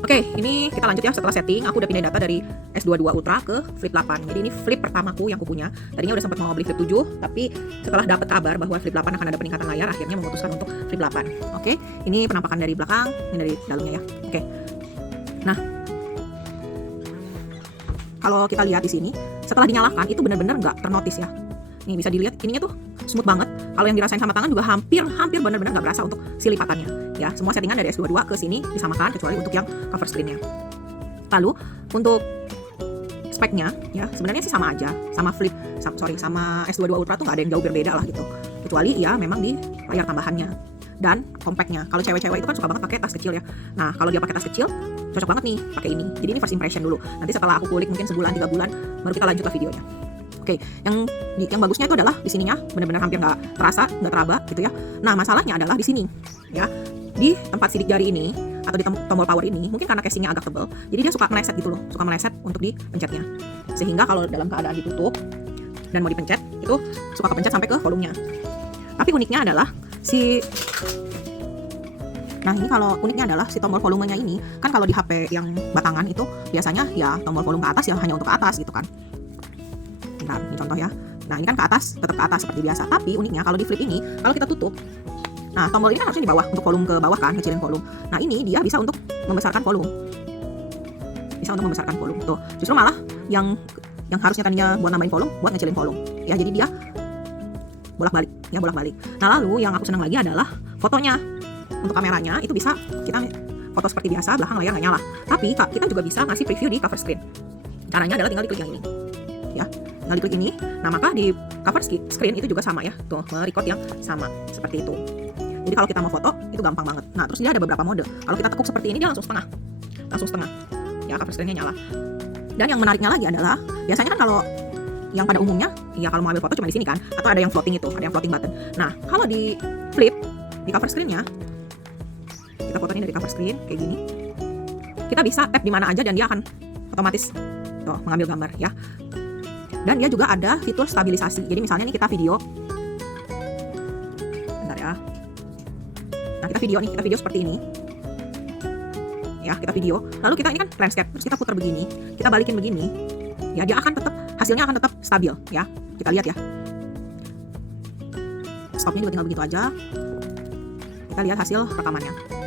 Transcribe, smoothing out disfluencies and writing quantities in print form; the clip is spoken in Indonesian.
Oke, ini kita lanjut ya setelah setting. Aku udah pindahin data dari S22 Ultra ke Flip 8. Jadi ini flip pertamaku yang kupunya. Tadinya udah sempat mau beli Flip 7, tapi setelah dapat kabar bahwa Flip 8 akan ada peningkatan layar, akhirnya memutuskan untuk Flip 8. Oke, ini penampakan dari belakang, ini dari dalamnya ya. Oke. Nah, kalau kita lihat di sini, setelah dinyalakan itu benar-benar nggak ternotis ya. Nih bisa dilihat ininya tuh smooth banget. Kalau yang dirasain sama tangan juga hampir benar-benar nggak berasa untuk si lipatannya. Ya, semua settingan dari S22 ke sini disamakan kecuali untuk yang cover screen-nya. Lalu untuk speknya ya sebenarnya sih sama aja, sama sama S22 Ultra tuh nggak ada yang jauh berbeda lah gitu. Kecuali ya memang di layar tambahannya dan compactnya. Kalau cewek-cewek itu kan suka banget pakai tas kecil ya. Nah, kalau dia pakai tas kecil cocok banget nih pakai ini. Jadi ini first impression dulu. Nanti setelah aku kulik mungkin sebulan 3 bulan baru kita lanjut ke videonya. Oke, yang bagusnya itu adalah di sininya benar-benar hampir nggak terasa, nggak teraba gitu ya. Nah, masalahnya adalah di sini ya, di tempat sidik jari ini atau di tombol power ini mungkin karena casingnya agak tebal, jadi dia suka meleset gitu loh, suka meleset untuk dipencetnya. Sehingga kalau dalam keadaan ditutup dan mau dipencet itu suka kepencet sampai ke volumenya. Tapi uniknya adalah Nah ini kalau uniknya adalah si tombol volumenya ini kan kalau di HP yang batangan itu biasanya ya tombol volume ke atas ya hanya untuk ke atas gitu kan. Bentar, ini contoh ya. Nah ini kan ke atas, tetap ke atas seperti biasa. Tapi uniknya kalau di flip ini, kalau kita tutup, nah tombol ini kan harusnya di bawah untuk volume ke bawah kan, kecilin volume. Nah ini dia bisa untuk membesarkan volume. Bisa untuk membesarkan volume. Tuh, justru malah yang harusnya tadinya buat nambahin volume, buat ngecilin volume. Ya jadi dia bolak-balik. Nah lalu yang aku senang lagi adalah fotonya. Untuk kameranya itu bisa kita foto seperti biasa, belakang layar nggak nyala. Tapi kita juga bisa ngasih preview di cover screen. Caranya adalah tinggal diklik yang ini. Ya, tinggal diklik ini. Nah, maka di cover screen itu juga sama ya. Tuh, merecord yang sama seperti itu. Jadi kalau kita mau foto itu gampang banget. Nah, terus dia ada beberapa mode. Kalau kita tekuk seperti ini dia langsung setengah. Ya, cover screen-nya nyala. Dan yang menariknya lagi adalah biasanya kan kalau yang pada umumnya ya kalau mau ambil foto cuma di sini kan, atau ada yang floating itu, ada yang floating button. Nah, kalau di flip di cover screen-nya kita fotonya dari cover screen kayak gini. Kita bisa tap di mana aja dan dia akan otomatis tuh mengambil gambar ya. Dan dia juga ada fitur stabilisasi. Jadi misalnya nih kita video. Bentar ya. Nah, kita video seperti ini. Ya, kita video. Lalu kita ini kan landscape, terus kita putar begini, kita balikin begini. Ya, dia akan hasilnya akan tetap stabil ya. Kita lihat ya. Stopnya juga tinggal begitu aja. Kita lihat hasil rekamannya.